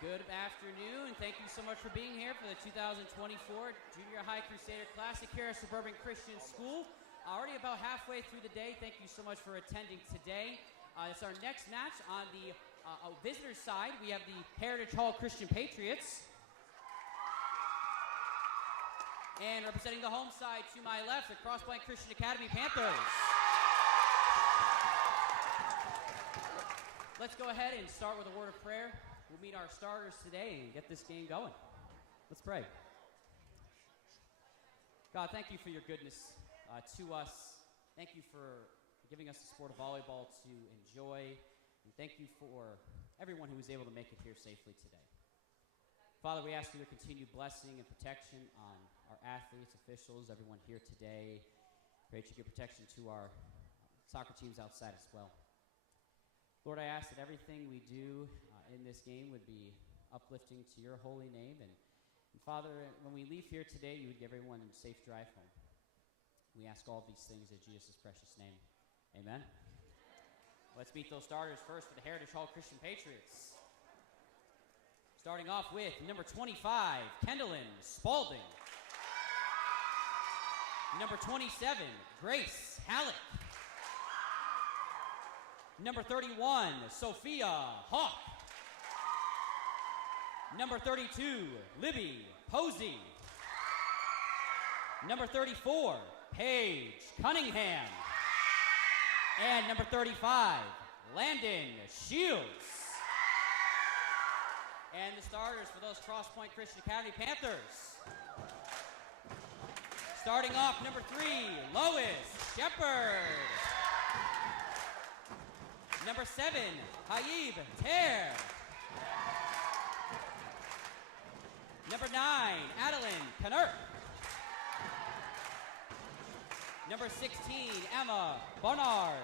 Good afternoon. Thank you so much for being here for the 2024 Junior High Crusader Classic here at Suburban Christian School. Already about halfway through the day. Thank you so much for attending today. It's our next match on the visitors side. We have the Heritage Hall Christian Patriots. And representing the home side to my left, the Crosspointe Christian Academy Panthers. Let's go ahead and start with a word of prayer. We'll meet our starters today and get this game going. Let's pray. God, thank you for your goodness to us. Thank you for giving us the sport of volleyball to enjoy. And thank you for everyone who was able to make it here safely today. Father, we ask for your continued blessing and protection on our athletes, officials, everyone here today. Pray that you give protection to our soccer teams outside as well. Lord, I ask that everything we do in this game would be uplifting to your holy name. And Father, when we leave here today, you would give everyone a safe drive home. We ask all these things in Jesus' precious name. Amen. Let's meet those starters first for the Heritage Hall Christian Patriots. Starting off with number 25, Kendallin Spalding. Number 27, Grace Halleck. Number 31, Sophia Hawk. Number 32, Libby Posey. Number 34, Paige Cunningham. And number 35, Landon Shields. And the starters for those Crosspointe Christian Academy Panthers. Starting off, number 3, Lois Shepard. Number 7, Haib Ter. Number 9, Adeline Knurp. Number 16, Emma Barnard.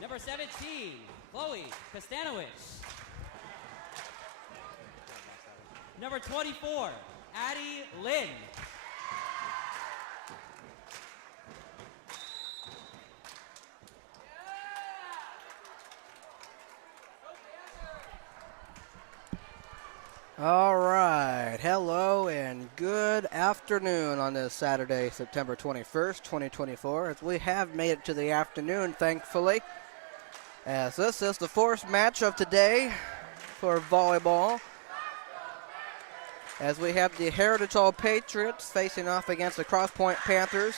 Number 17, Chloe Kostanowicz. Number 24, Addie Lynn. All right, hello and good afternoon on this Saturday, September 21st, 2024, as we have made it to the afternoon, thankfully, as this is the fourth match of today for volleyball, as we have the Heritage Hall Patriots facing off against the Crosspointe Panthers,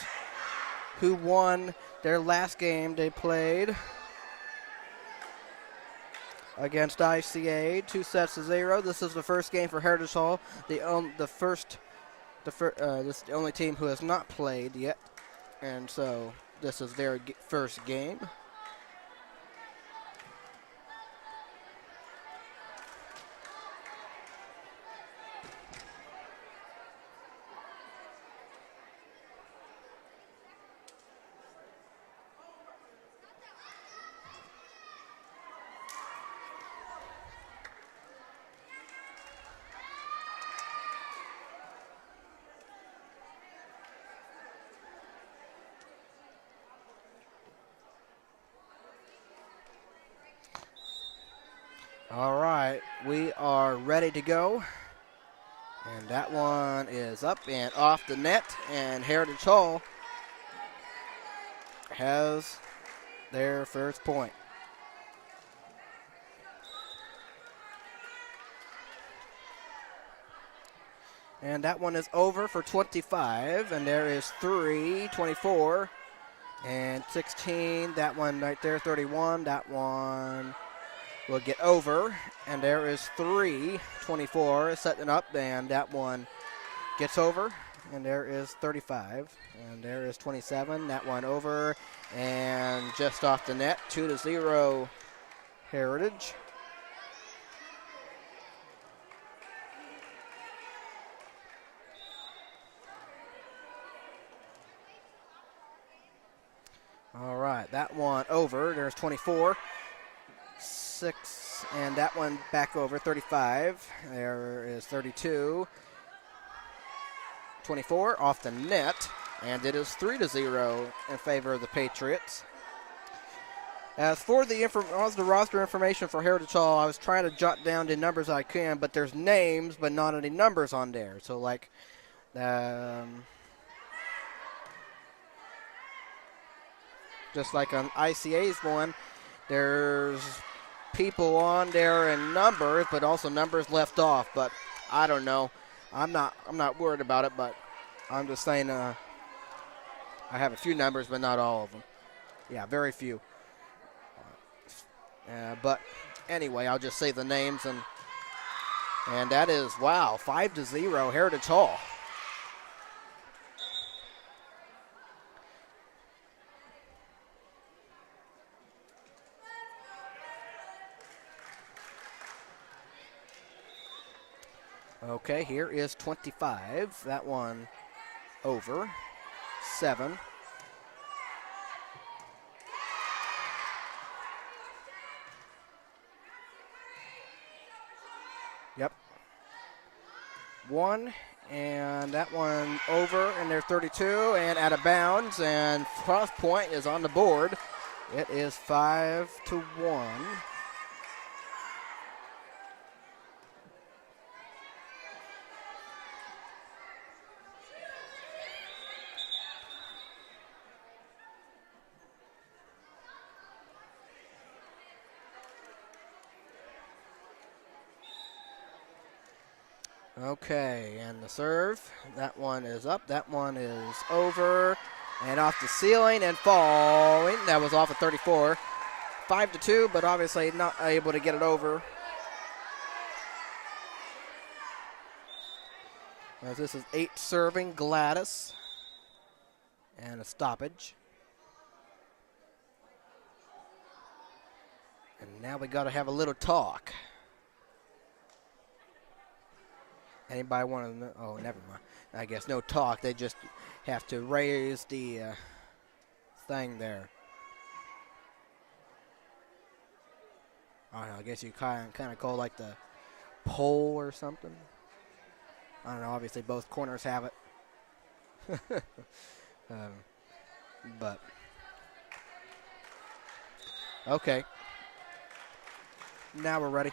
who won their last game they played against ICA, 2-0. This is the first game for Heritage Hall. This is the only team who has not played yet, and so this is their first game. All right, we are ready to go. And that one is up and off the net, and Heritage Hall has their first point. And that one is over for 25, and there is 3, 24, and 16. That one right there, 31. That one will get over, and there is 3, 24 setting up, and that one gets over, and there is 35, and there is 27. That one over, and just off the net, 2-0 Heritage. All right, that one over. There's 24. 6, and that one back over, 35. There is 32. 24 off the net, and it is 3-0 in favor of the Patriots. As for the roster information for Heritage Hall, I was trying to jot down the numbers I can, but there's names, but not any numbers on there. So, like, just like on ICA's one, there's people on there and numbers, but also numbers left off. But I don't know. I'm not worried about it, but I'm just saying I have a few numbers, but not all of them. Yeah, very few. But anyway, I'll just say the names, and that is, wow, 5-0 Heritage Hall. Okay, here is 25. That one over. 7. Yep. 1, and that one over, and they're 32, and out of bounds, and Crosspointe is on the board. It is 5-1. Okay, and the serve, that one is up, that one is over, and off the ceiling and falling. That was off at 34. 5-2, but obviously not able to get it over. As this is 8 serving Gladys, and a stoppage. And now we got to have a little talk. Anybody want to know? Oh, never mind. I guess no talk. They just have to raise the thing there. I don't know. I guess you kind of call like the pole or something. I don't know. Obviously, both corners have it. But okay. Now we're ready.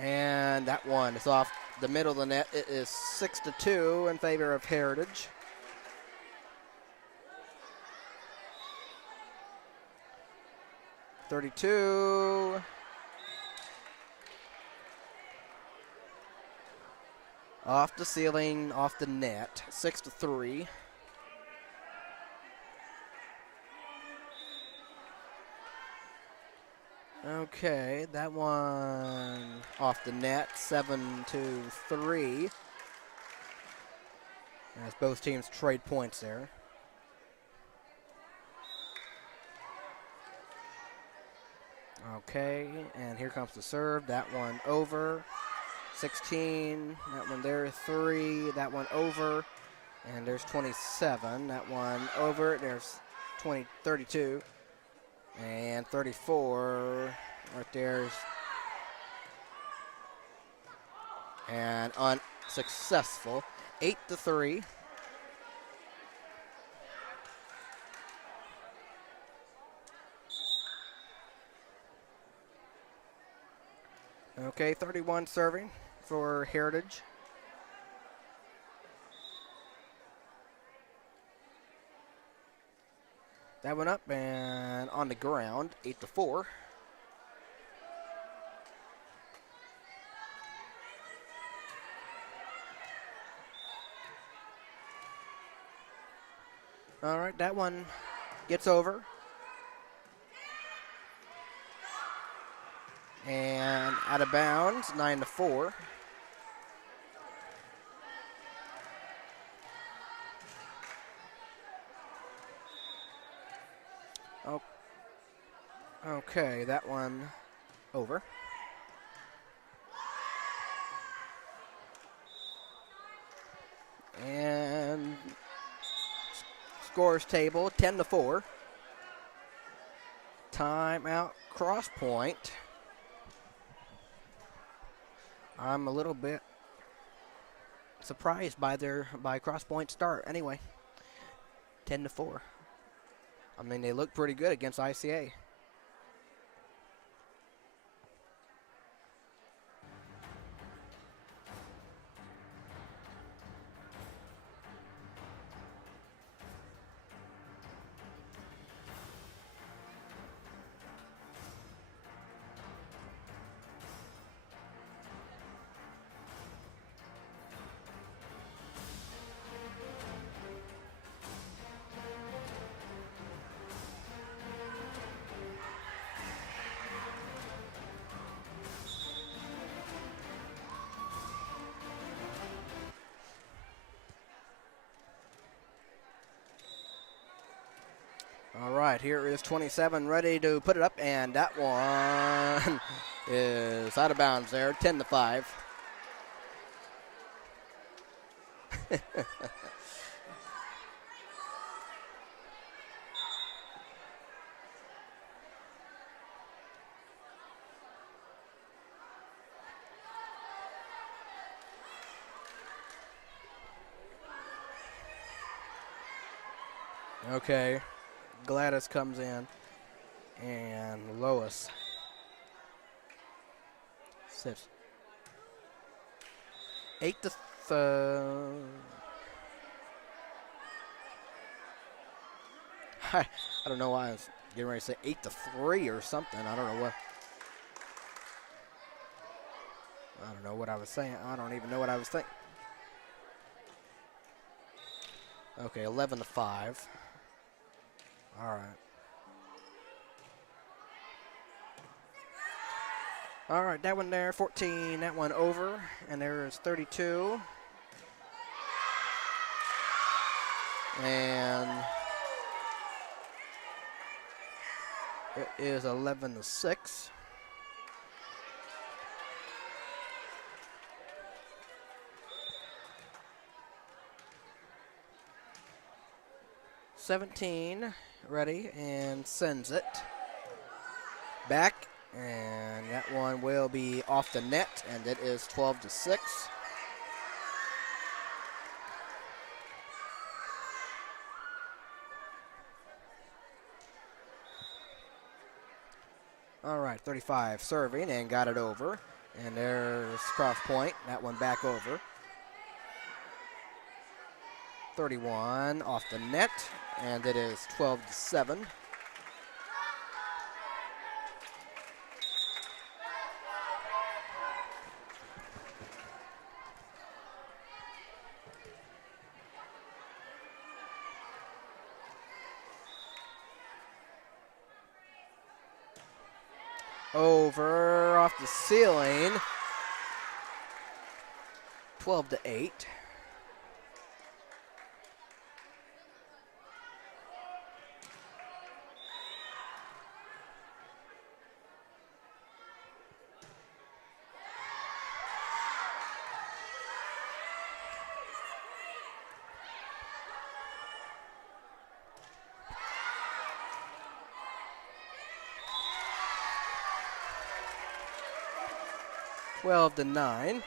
And that one is off the middle of the net. It is 6-2 in favor of Heritage. .32. Off the ceiling, off the net. 6-3. Okay, that one off the net, 7-3. As both teams trade points there. Okay, and here comes the serve. That one over. 16. That one there, 3. That one over. And there's 27. That one over. There's 32. And 34 right there's, and unsuccessful. 8-3. Okay, 31 serving for Heritage. That went up and on the ground, 8-4. All right, that one gets over. And out of bounds, 9-4. Okay, that one over. And scores table, 10-4. Timeout, Crosspointe. I'm a little bit surprised by Crosspointe start. Anyway, 10-4. I mean, they look pretty good against ICA. All right, here is 27 ready to put it up, and that one is out of bounds there, 10-5. Okay, Gladys comes in, and Lois sits. 8 to I don't know why I was getting ready to say 8-3 or something. I don't know what I was saying. I don't even know what I was thinking. Okay, 11-5. All right. All right, that one there, 14. That one over, and there is 32. And it is 11-6. "17, ready, and sends it back, and that one will be off the net, and it is 12-6. All right, 35 serving and got it over, and there's Crosspointe. That one back over. 31 off the net, and it is 12-7. Over off the ceiling. 12-8. Twelve to 9.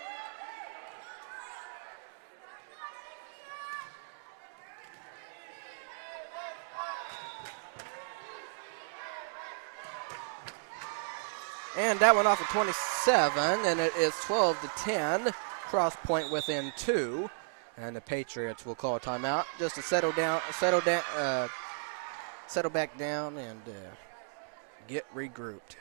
And that one off of 27, and it is 12-10. Crosspointe within 2, and the Patriots will call a timeout just to settle back down, and get regrouped.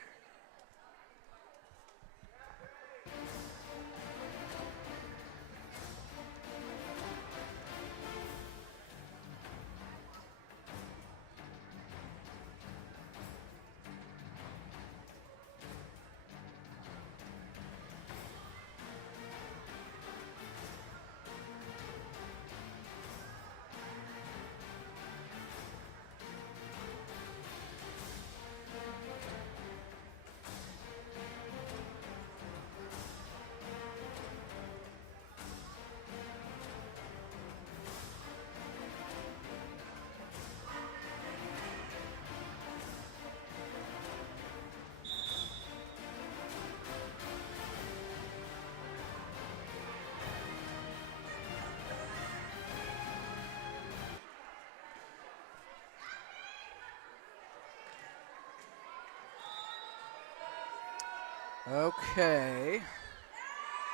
Okay.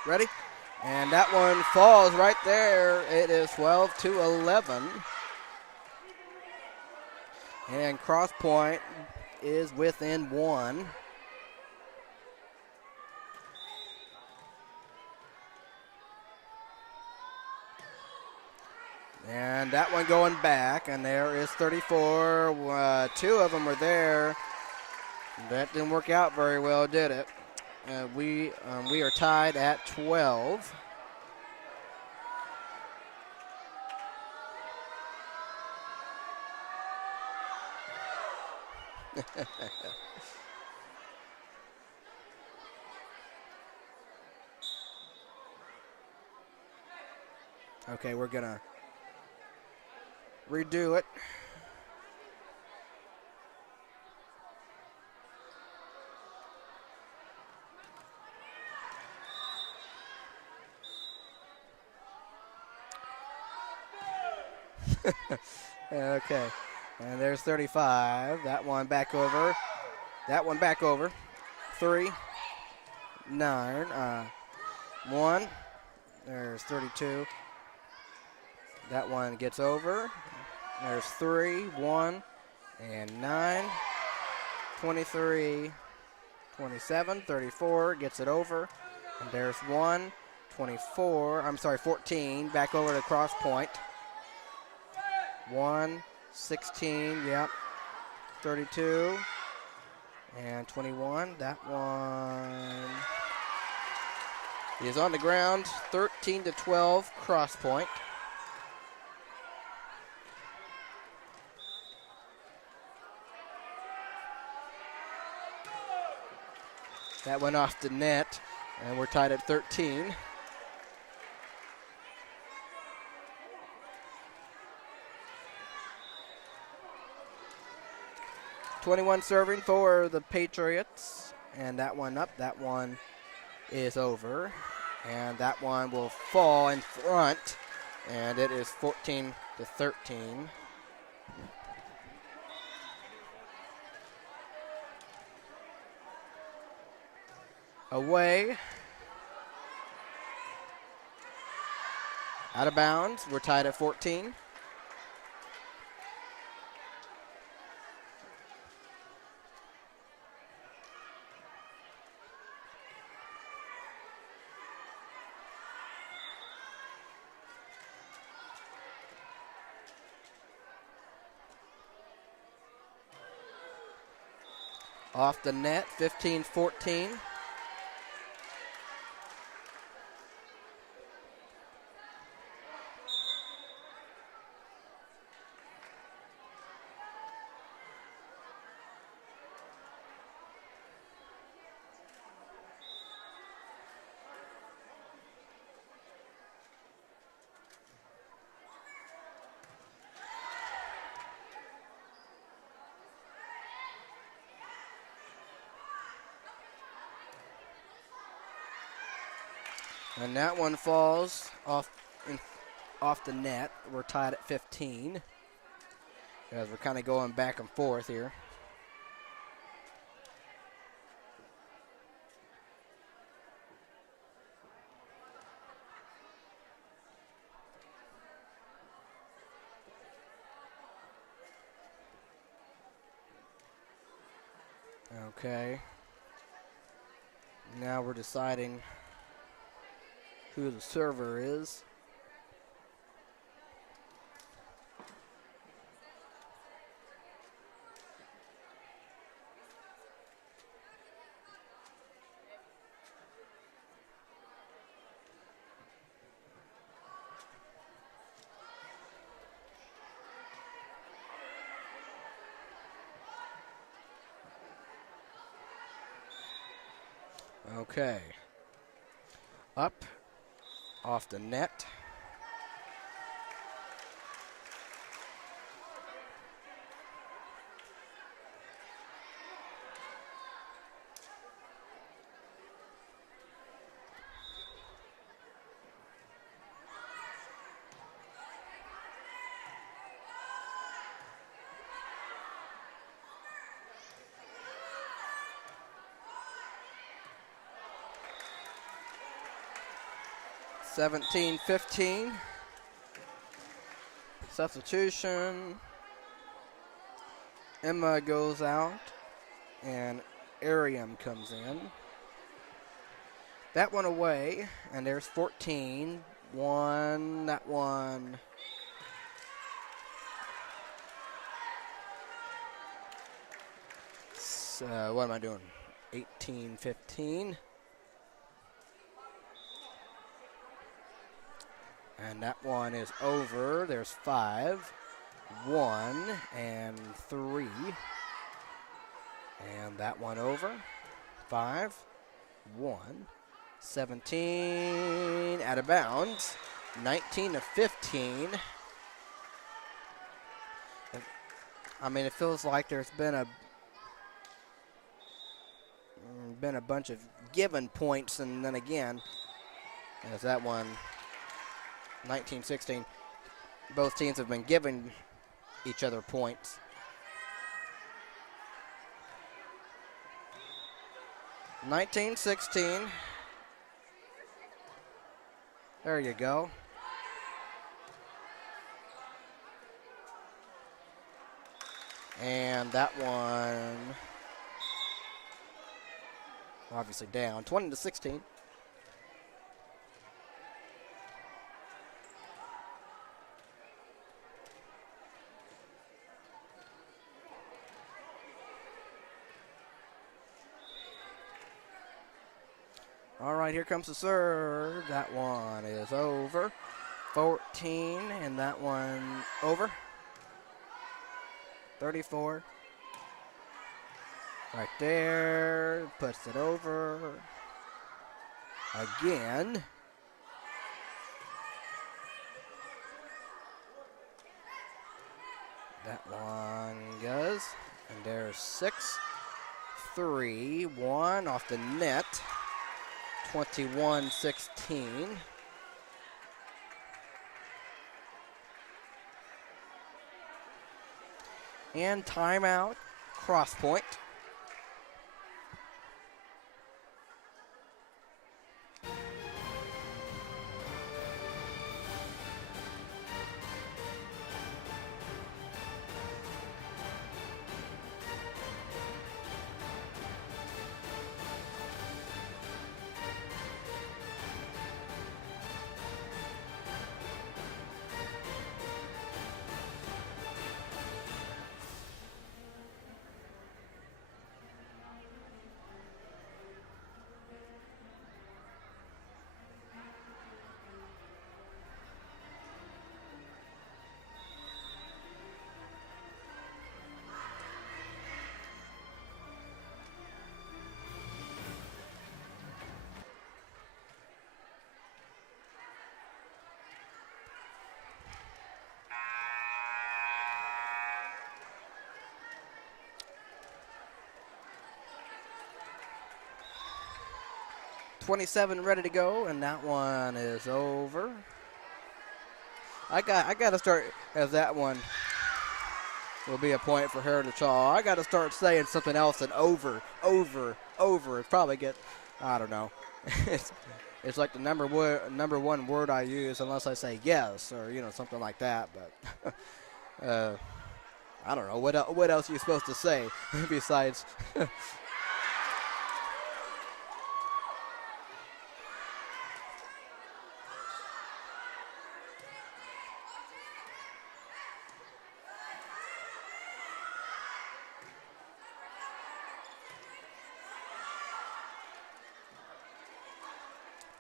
Ready? And that one falls right there. It is 12-11. And Crosspointe is within one. And that one going back, and there is 34. Two of them are there. That didn't work out very well, did it? We are tied at 12. Okay, we're going to redo it. Okay, and there's 35. That one back over. That one back over. 3, 9, 1. There's 32. That one gets over. There's 3, 1, and 9. 23, 27, 34 gets it over. And there's 1, 24. I'm sorry, 14. Back over to Crosspointe. 1, 16, yep. 32 and 21. That one is on the ground. 13-12, Crosspointe. That went off the net, and we're tied at 13. .21 serving for the Patriots, and that one up. That one is over, and that one will fall in front, and it is 14-13. Away. Out of bounds. We're tied at 14. Off the net, 15-14. And that one falls off the net. We're tied at 15. As we're kind of going back and forth here. Okay. Now we're deciding who the server is. Okay. Up, off the net. 17-15. Substitution. Emma goes out, and Ariam comes in. That one away, and there's 14. One, that one. So, what am I doing? 18-15. And that one is over. There's 5, 1, and 3. And that one over. 5, 1, 17, out of bounds. 19-15. I mean, it feels like there's been a bunch of given points, and then again, as that one, 19-16, both teams have been giving each other points. (19-16). There you go. And that one, obviously down, 20-16. All right, here comes the serve. That one is over. 14, and that one over. 34. Right there. Puts it over. Again. That one goes. And there's 6, 3, 1 off the net. 21-16. And timeout, Crosspointe. .27 ready to go, and that one is over. I got to start, as that one will be a point for Heritage Hall. I got to start saying something else than over. It's probably I don't know. It's like the number one word I use unless I say yes or something like that. But I don't know what else are you supposed to say besides.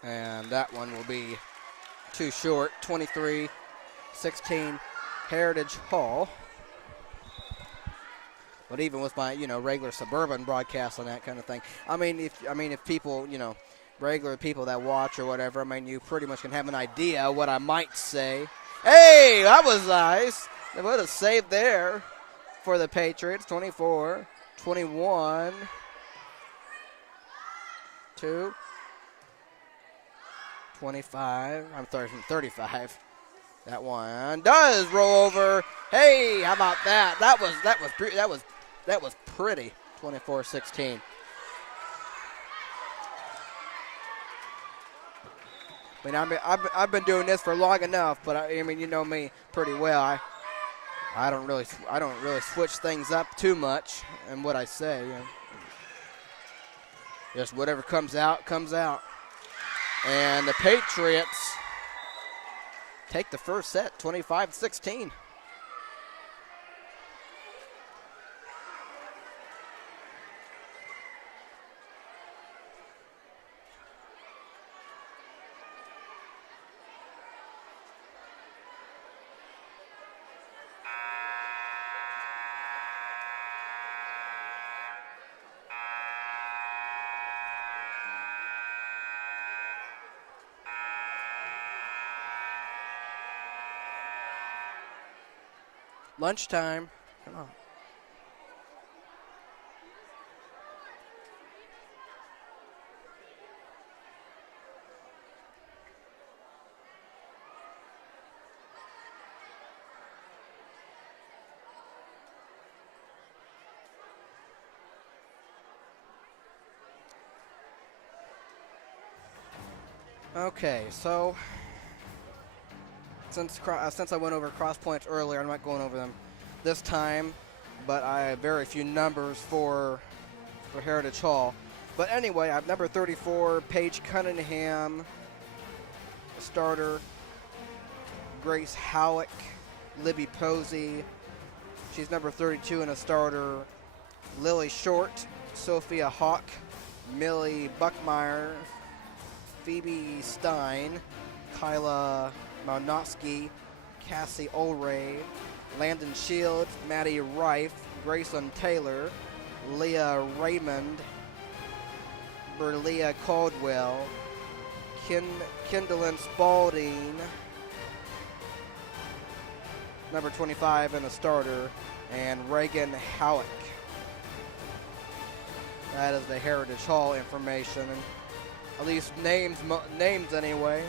And that one will be too short, 23-16, Heritage Hall. But even with my, regular suburban broadcast on that kind of thing, I mean, if people, regular people that watch or whatever, you pretty much can have an idea what I might say. Hey, that was nice. They would have saved there for the Patriots, 24, 21, 2. 25. I'm sorry, from 35. That one does roll over. Hey, how about that? That was pretty. 24-16. I mean, I've been doing this for long enough, but I mean, you know me pretty well. I don't really switch things up too much in what I say. You know. Just whatever comes out, comes out. And the Patriots take the first set, 25-16. Lunchtime. Come on. Okay, so since I went over cross points earlier, I'm not going over them this time, but I have very few numbers for Heritage Hall. But anyway, I have number 34, Paige Cunningham, starter, Grace Howick, Libby Posey. She's number 32 and a starter, Lily Short, Sophia Hawk, Millie Buckmeyer, Phoebe Stein, Kyla Maunowski, Cassie Olray, Landon Shields, Maddie Reif, Grayson Taylor, Leah Raymond, Berlia Caldwell, Kendallin Spalding, number 25 and a starter, and Reagan Howick. That is the Heritage Hall information, and at least names anyway.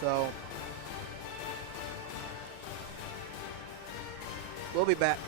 So we'll be back.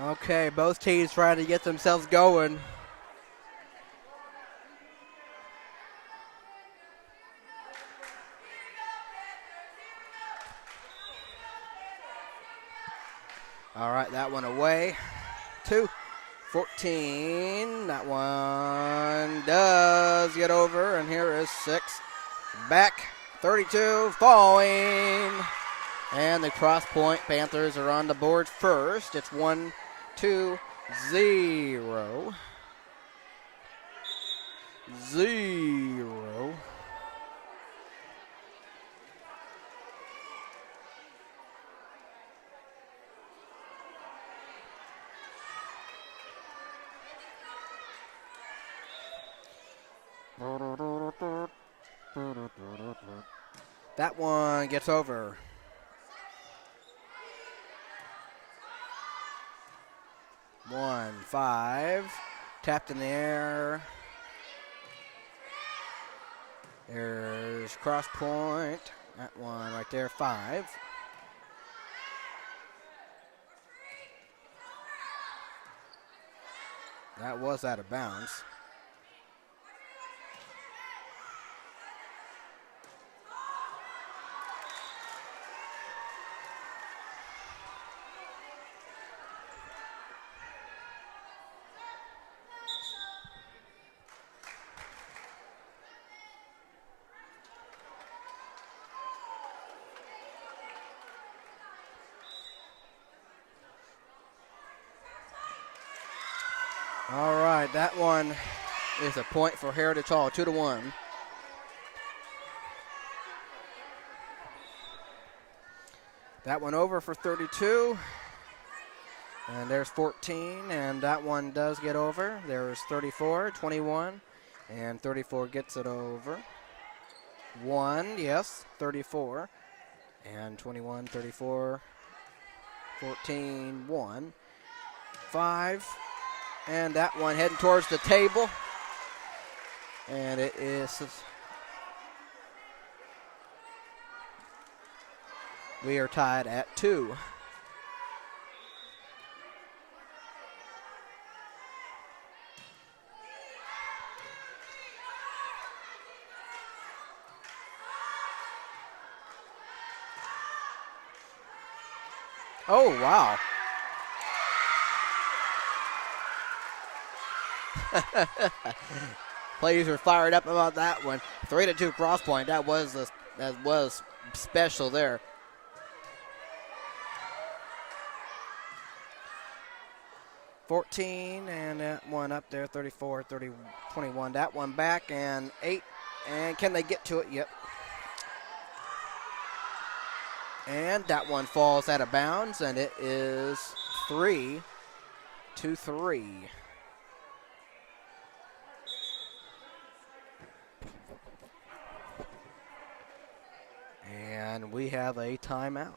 Okay, both teams trying to get themselves going. All right, that one away. 2-14. That one does get over, and here is 6. Back, 32, falling. And the Crosspointe Panthers are on the board first. It's 1, 2, 0. That one gets over. One, 5. Tapped in the air. There's Crosspointe. That one right there, 5. That was out of bounds. All right, that one is a point for Heritage Hall, 2-1. That one over for 32. And there's 14, and that one does get over. There's 34, 21, and 34 gets it over. 1, yes, 34, and 21, 34, 14, 1, 5, and that one heading towards the table. And it is, we are tied at 2. Oh, wow. Players are fired up about that one. 3-2 Crosspointe. That was special there. $14, and that one up there, 34, 30, 21. That one back, and 8. And can they get to it? Yep. And that one falls out of bounds, and it is 3-3. And we have a timeout.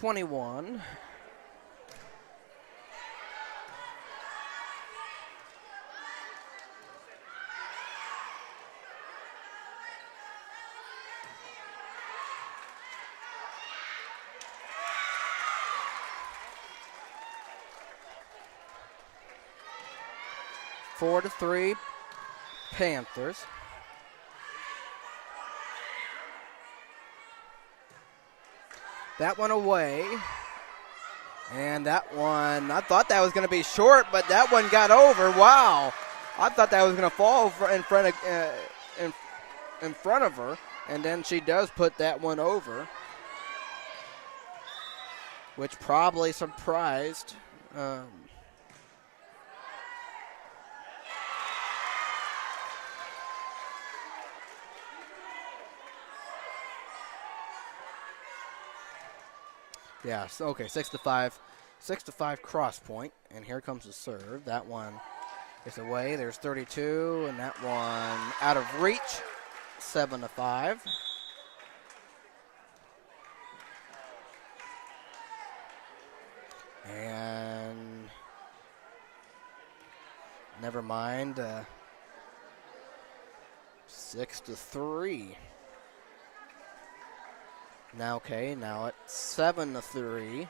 $21. Four to 3 Panthers. That one away. And that one, I thought that was going to be short, but that one got over. Wow. I thought that was going to fall in front of her, and then she does put that one over, which probably surprised yes, okay, 6-5 Crosspointe, and here comes the serve. That one is away. There's 32, and that one out of reach, 7-5. And Never mind. 6-3. Now, okay, now it's 7-3.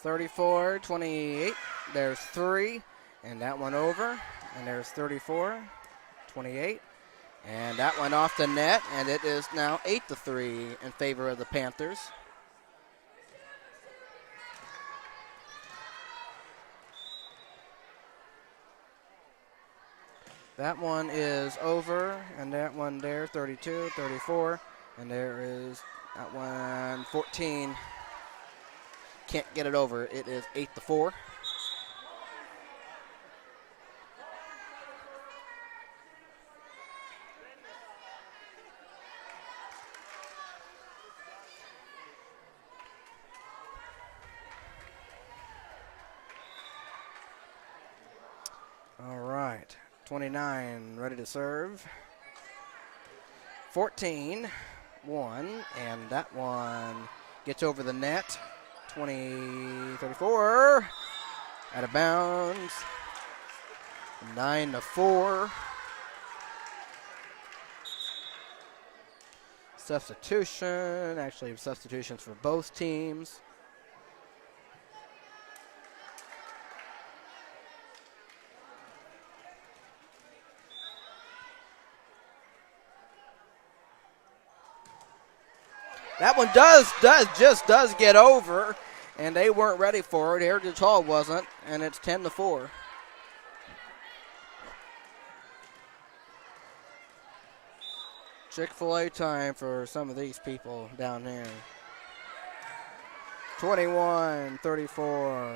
Thirty-four, 28. There's 3, and that one over. And there's 34, 28. And that went off the net, and it is now 8-3 in favor of the Panthers. That one is over, and that one there, 32, 34. And there is that one, 14. Can't get it over. It is 8-4. All right, 29 ready to serve. 14, 1, and that one gets over the net. 34, out of bounds. 9-4. Substitution, actually substitutions for both teams. That one does get over, and they weren't ready for it. Heritage Hall wasn't, and it's 10-4. Chick-fil-A time for some of these people down here. 21-34.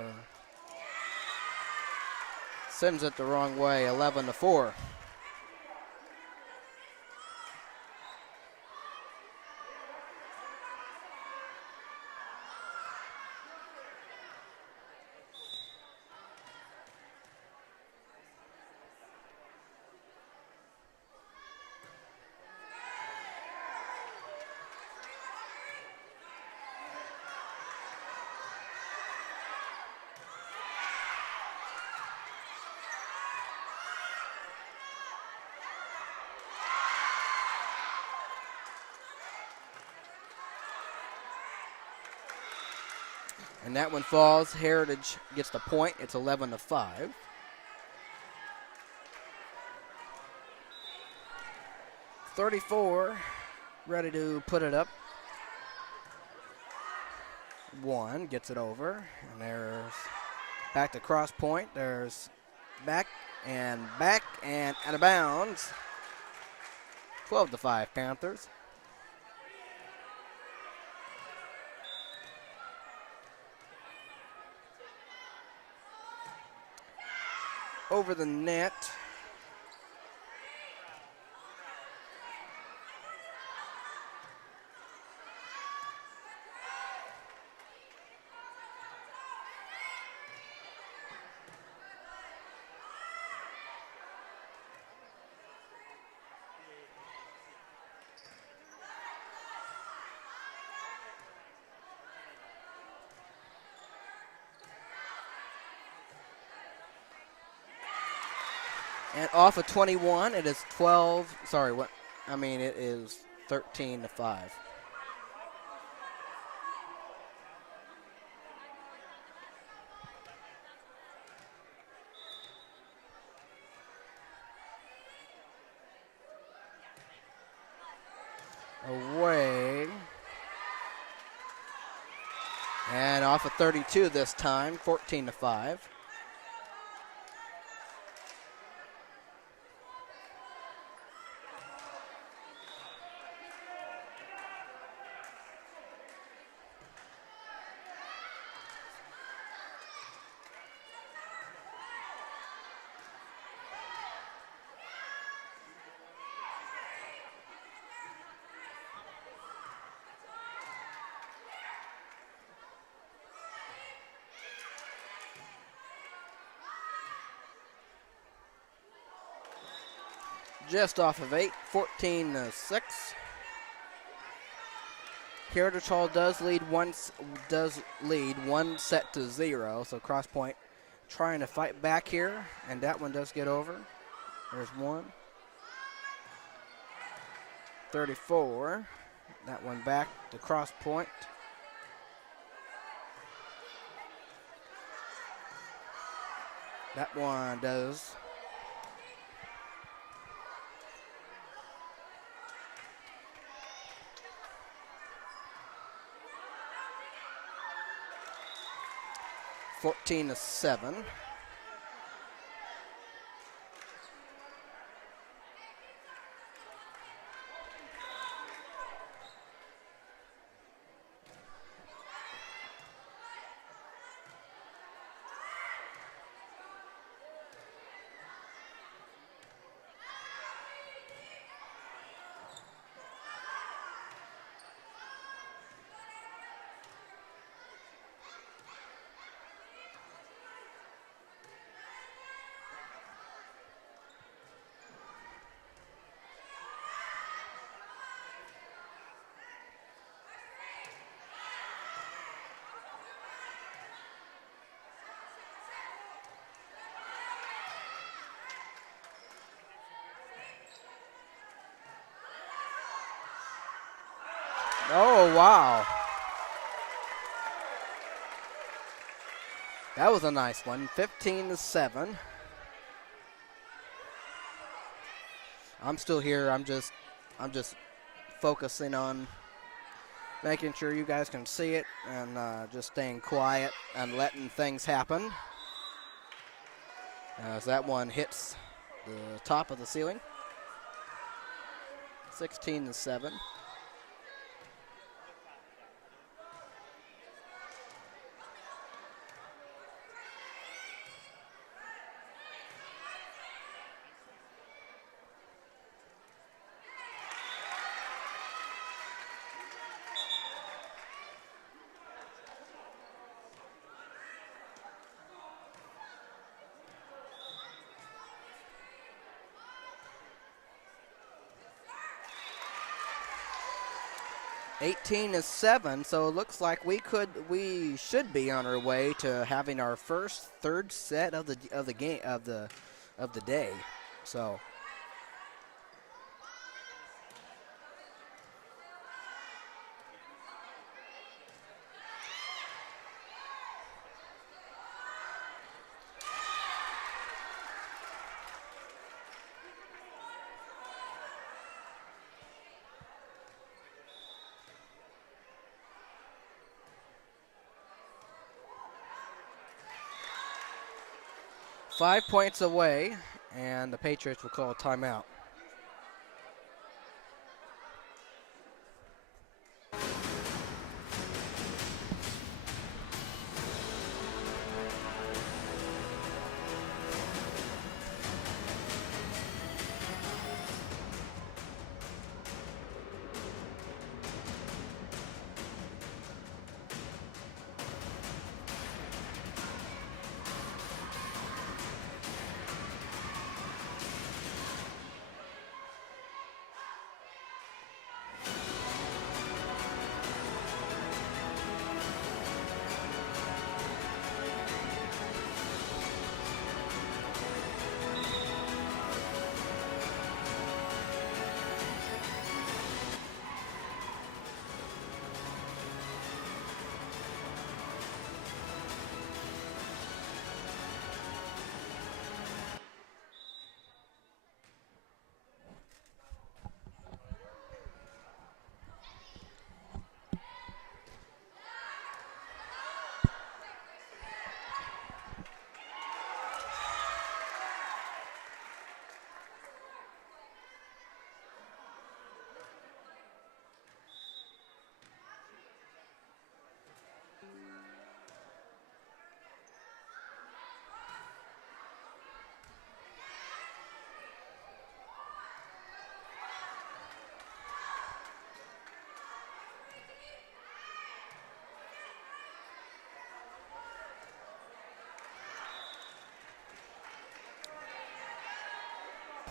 Sends it the wrong way, 11-4. And that one falls. Heritage gets the point. It's 11-5. .34, ready to put it up. 1 gets it over, and there's back to Crosspointe. There's back and out of bounds. 12-5 Panthers. Over the net. And off of 21, it is 12. Sorry, what? I mean, it is 13-5. Away. And off of 32 this time, 14-5. Just off of 8, 14-6. Heritage Hall does lead one set to 0. So Crosspointe trying to fight back here, and that one does get over. There's one. 34. That one back to Crosspointe. That one does. (14-7). Oh, wow. That was a nice one. 15-7. I'm still here. I'm just focusing on making sure you guys can see it and just staying quiet and letting things happen. As that one hits the top of the ceiling. 16-7. 18-7, so it looks like we should be on our way to having our first third set of the day. So 5 points away, and the Patriots will call a timeout.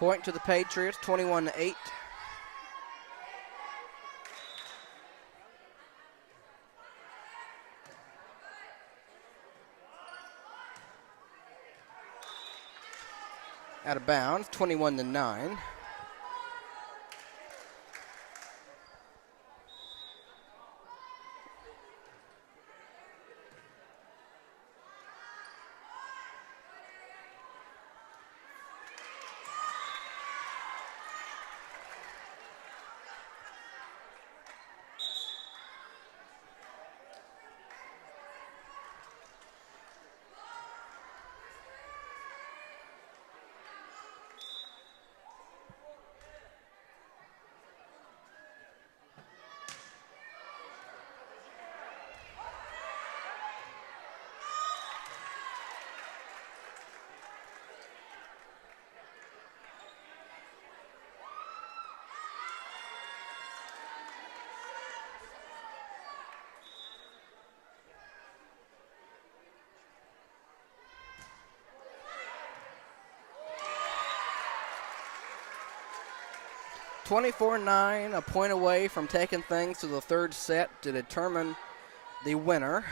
Point to the Patriots, 21-8. Out of bounds, 21-9. (24-9), a point away from taking things to the third set to determine the winner.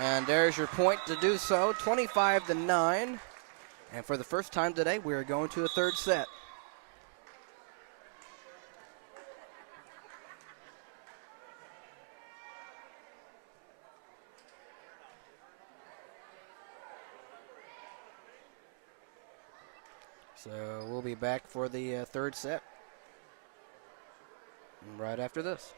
And there's your point to do so, 25-9. And for the first time today, we are going to a third set. So we'll be back for the third set right after this.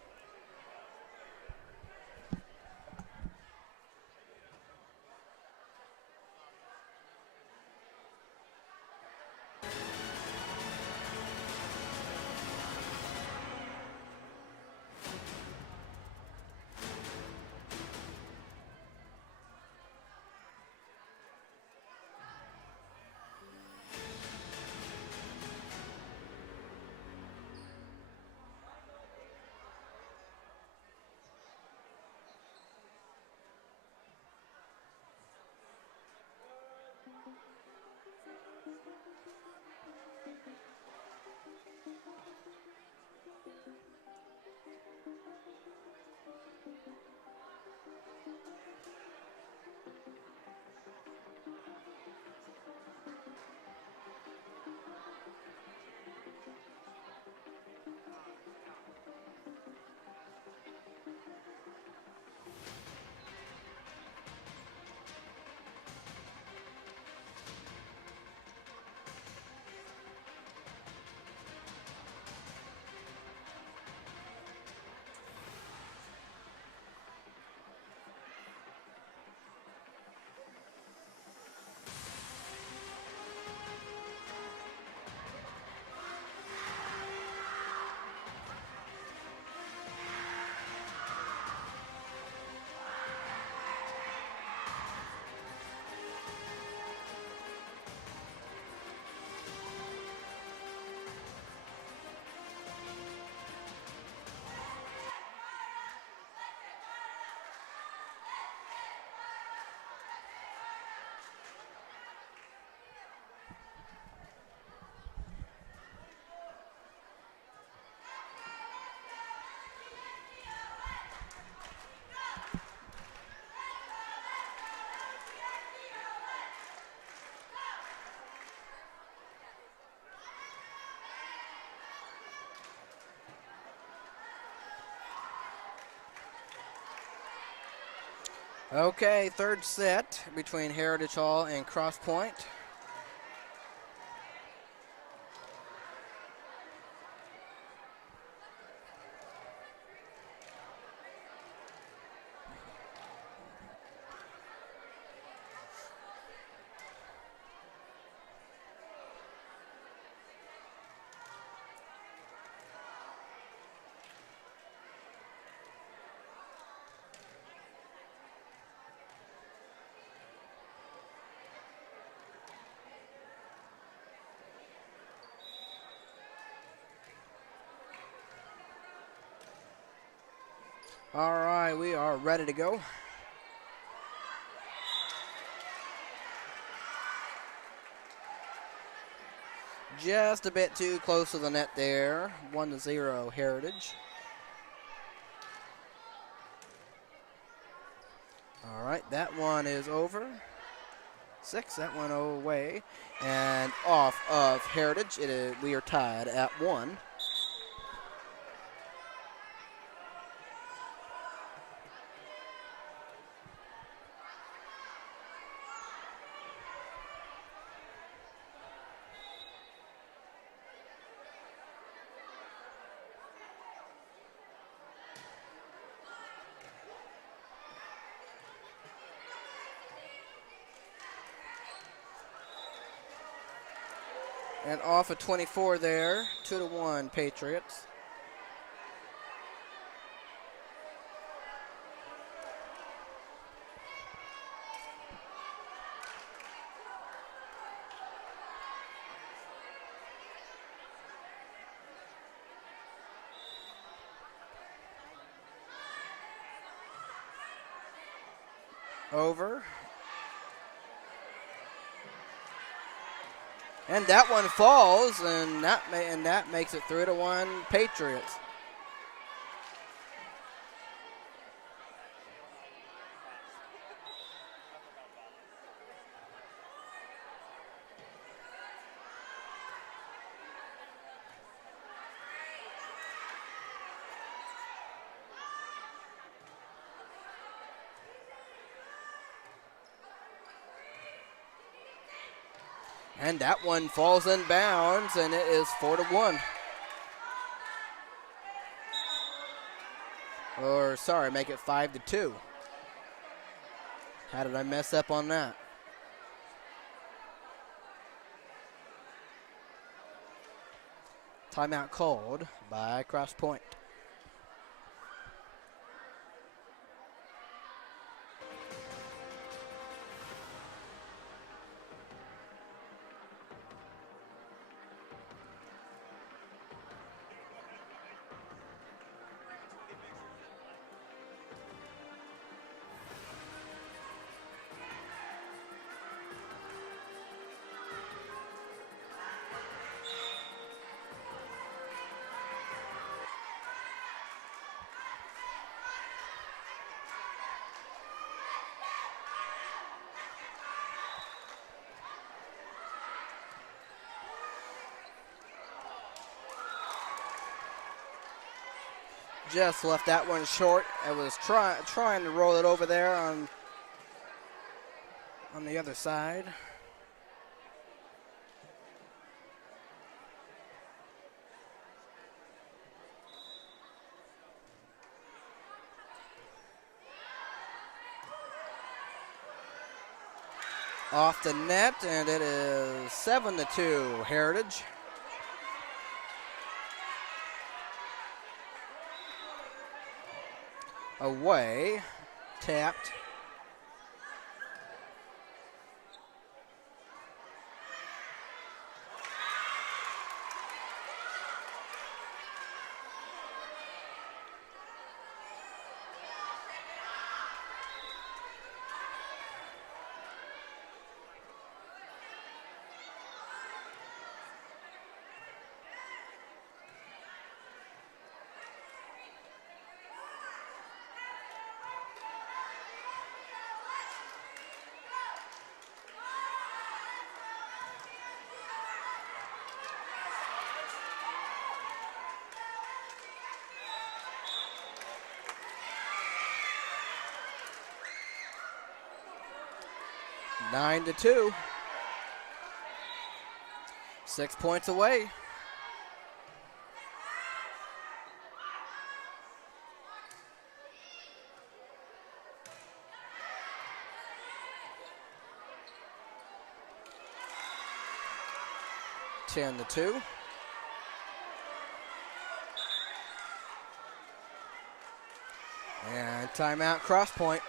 Okay, third set between Heritage Hall and Crosspointe. All right, we are ready to go. Just a bit too close to the net there. 1-0 Heritage. All right, that one is over. 6, that one away. And off of Heritage. We are tied at 1. And off of 24 there, 2-1 Patriots. Over. And that one falls, and that makes it 3-1 Patriots. And that one falls in bounds, and it is 4-1. Or, sorry, make it 5-2. How did I mess up on that? Timeout called by Crosspointe. Just left that one short. I was trying to roll it over there on the other side. Off the net, and it is 7-2 Heritage. Away, tapped. Nine to 2. 6 points away. Ten to 2. And timeout Crosspointe.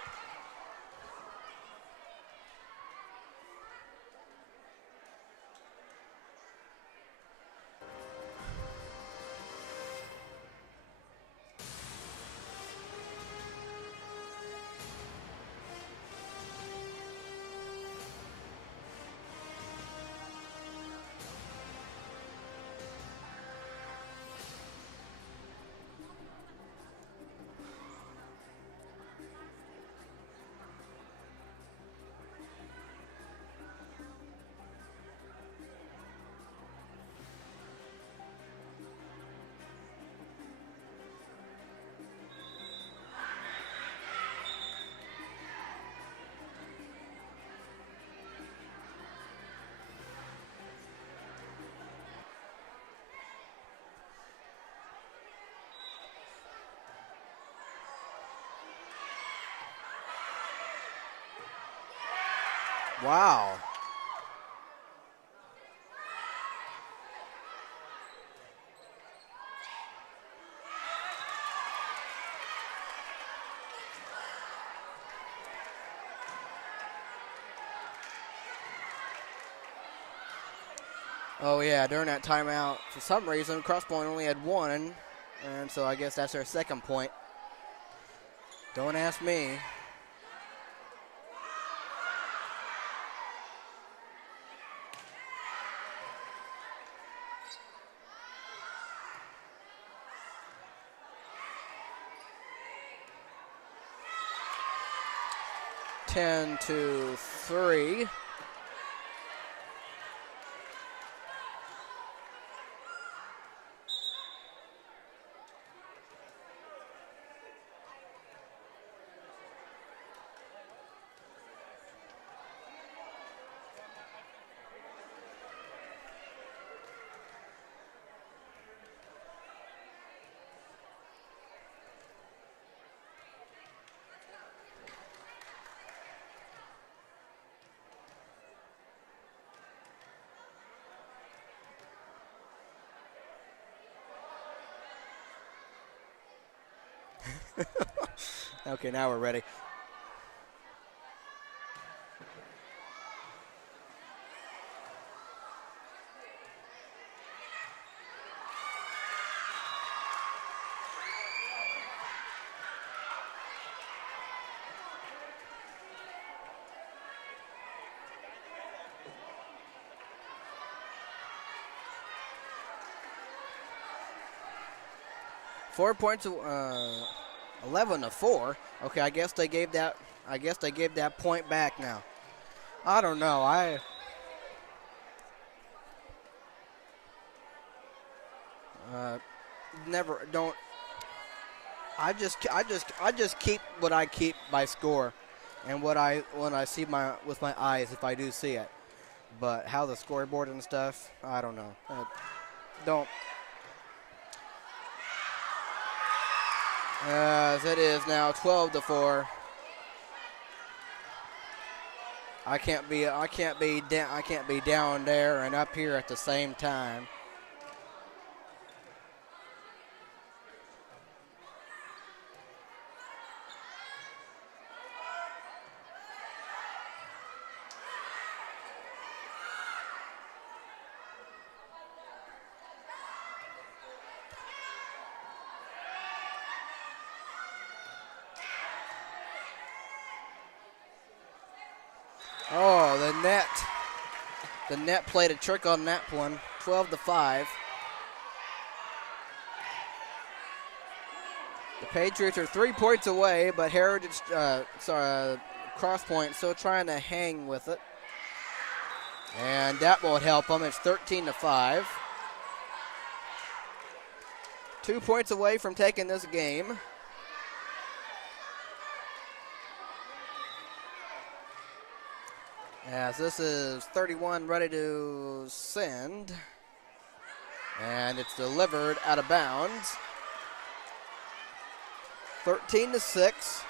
Wow. Oh, yeah, during that timeout, for some reason, Crosspointe only had one, and so I guess that's their second point. Don't ask me. Ten to 3. Okay, now we're ready. Four points, 11 to 4. Okay, I guess they gave that. I guess they gave that point back now. I don't know. Never don't. I just keep what I keep by score, and when I see with my eyes if I do see it. But how the scoreboard and stuff, I don't know. Don't. As it is now 12 to 4. I can't be down there and up here at the same time. Oh, the net played a trick on that one. 12 to 5. The Patriots are 3 points away, but Crosspointe still trying to hang with it. And that won't help them. It's 13 to 5. 2 points away from taking this game. As this is 31 ready to send. And it's delivered out of bounds. 13 to 6.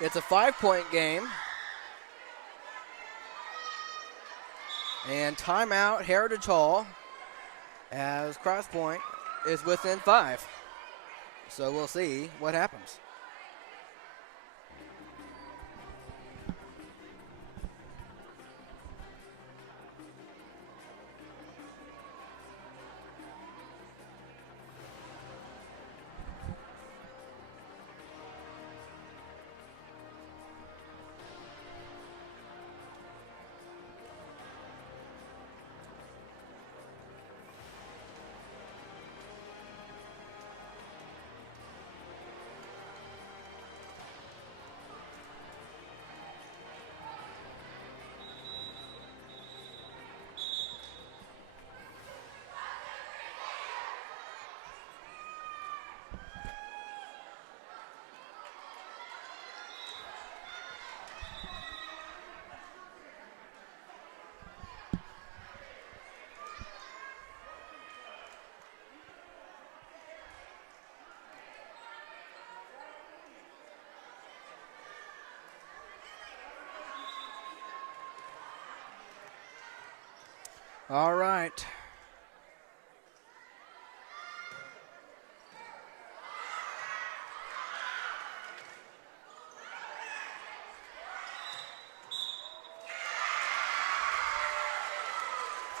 It's a 5-point game. And timeout, Heritage Hall, as Crosspointe is within 5. So we'll see what happens. All right.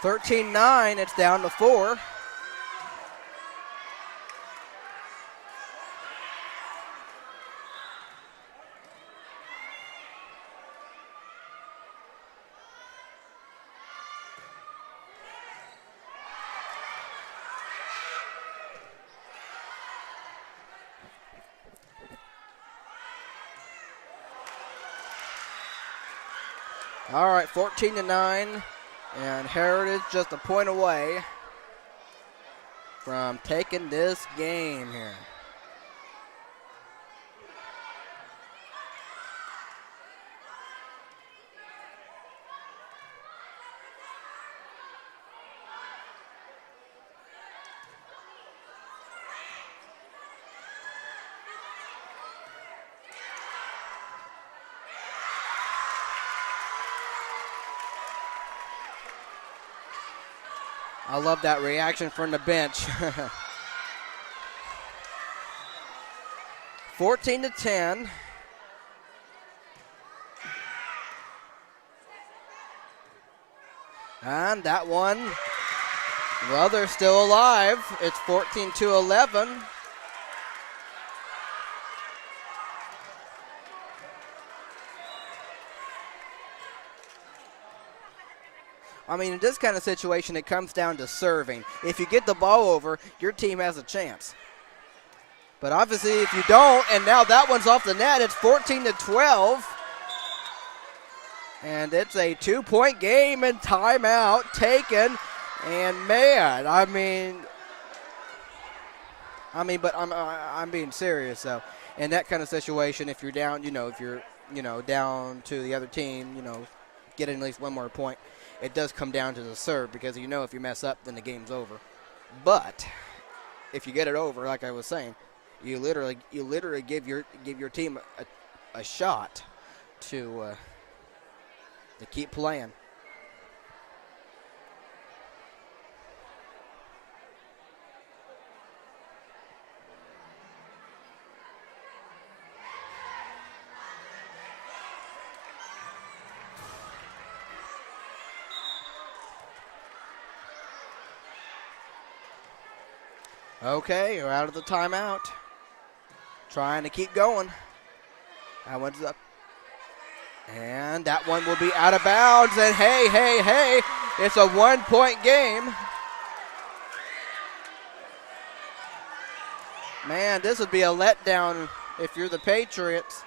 (13-9). It's down to 4. All right, 14-9, and Heritage just a point away from taking this game here. I love that reaction from the bench. 14-10. And that one, well, they're still alive. It's 14-11. I mean, in this kind of situation, it comes down to serving. If you get the ball over, your team has a chance. But obviously, if you don't, and now that one's off the net, it's 14-12. And it's a 2-point game and timeout taken. And man, but I'm being serious though. In that kind of situation, if you're down, if you're down to the other team, getting at least one more point, it does come down to the serve because if you mess up, then the game's over. But if you get it over, like I was saying, you literally give your team a shot to keep playing. Okay, we're out of the timeout. Trying to keep going. That one's up. And that one will be out of bounds. And hey, it's a 1-point game. Man, this would be a letdown if you're the Patriots.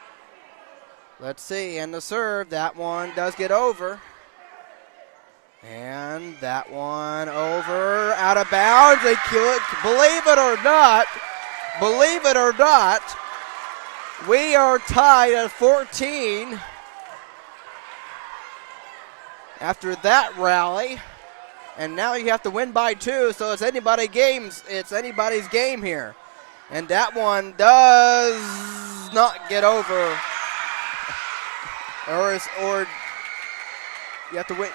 Let's see, and the serve, that one does get over. And that one over, out of bounds. They kill it. Believe it or not, we are tied at 14 after that rally. And now you have to win by 2, so it's anybody's game here. And that one does not get over. Or you have to win.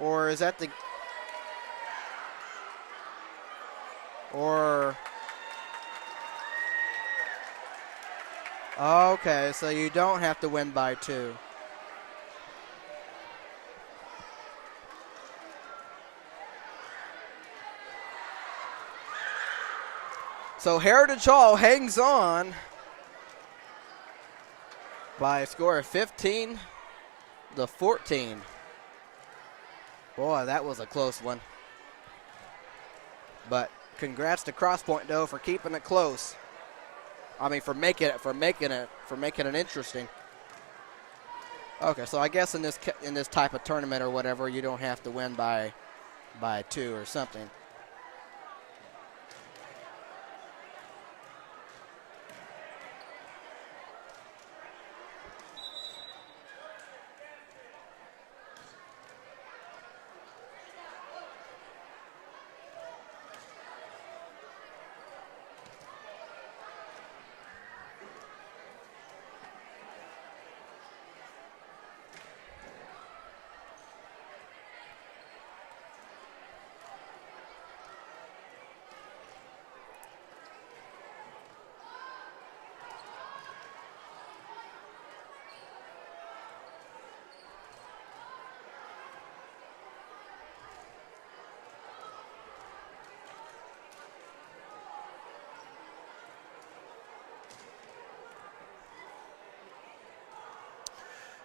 Or is that the... Or... Okay, so you don't have to win by 2. So Heritage Hall hangs on by a score of 15-14. Boy, that was a close one. But congrats to Crosspointe though for keeping it close. I mean, for making it interesting. Okay, so I guess in this type of tournament or whatever, you don't have to win by 2 or something.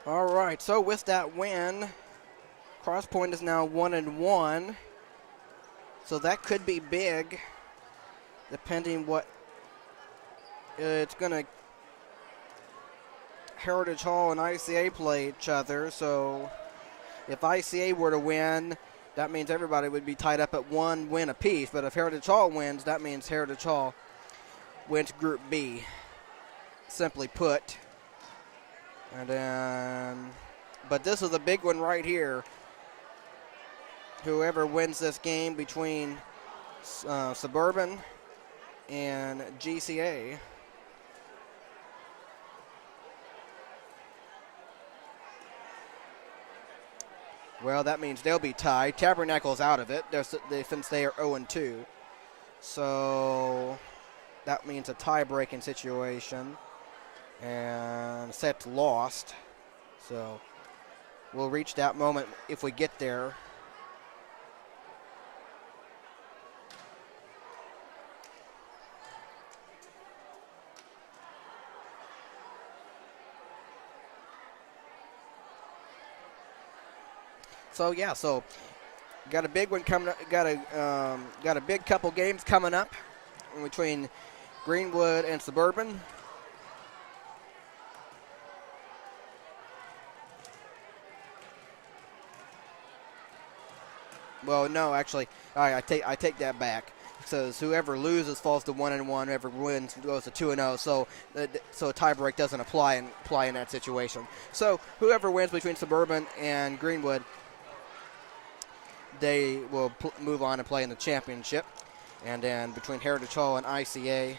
All right, so with that win, Crosspointe is now 1-1. So that could be big, depending what it's going to. Heritage Hall and ICA play each other, so if ICA were to win, that means everybody would be tied up at 1 win apiece. But if Heritage Hall wins, that means Heritage Hall wins Group B, simply put. And then, but this is a big one right here. Whoever wins this game between Suburban and GCA. Well, that means they'll be tied. Tabernacle's out of it since they are 0-2. So that means a tie-breaking situation. And set's lost. So we'll reach that moment if we get there. So yeah, so got a big one coming up. Got a big couple games coming up between Greenwood and Suburban. Well, no, actually, I take that back. So whoever loses falls to 1-1. Whoever wins goes to 2-0. So a tiebreak doesn't apply in that situation. So whoever wins between Suburban and Greenwood, they will move on and play in the championship. And then between Heritage Hall and ICA,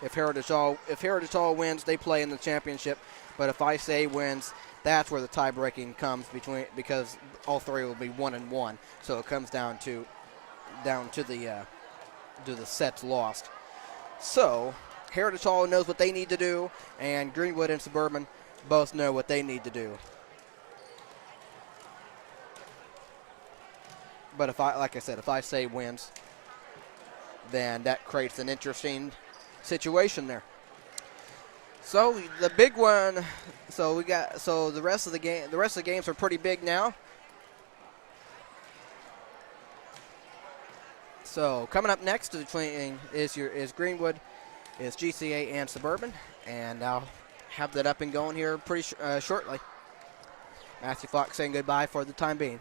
if Heritage Hall wins, they play in the championship. But if ICA wins, that's where the tie-breaking comes because all three will be 1-1. So it comes down to the sets lost. So Heritage Hall knows what they need to do, and Greenwood and Suburban both know what they need to do. But like I said, if ICA wins, then that creates an interesting situation there. So the big one. So the rest of the games are pretty big now. So coming up next is Greenwood, is GCA and Suburban, and I'll have that up and going here pretty shortly. Matthew Fox saying goodbye for the time being.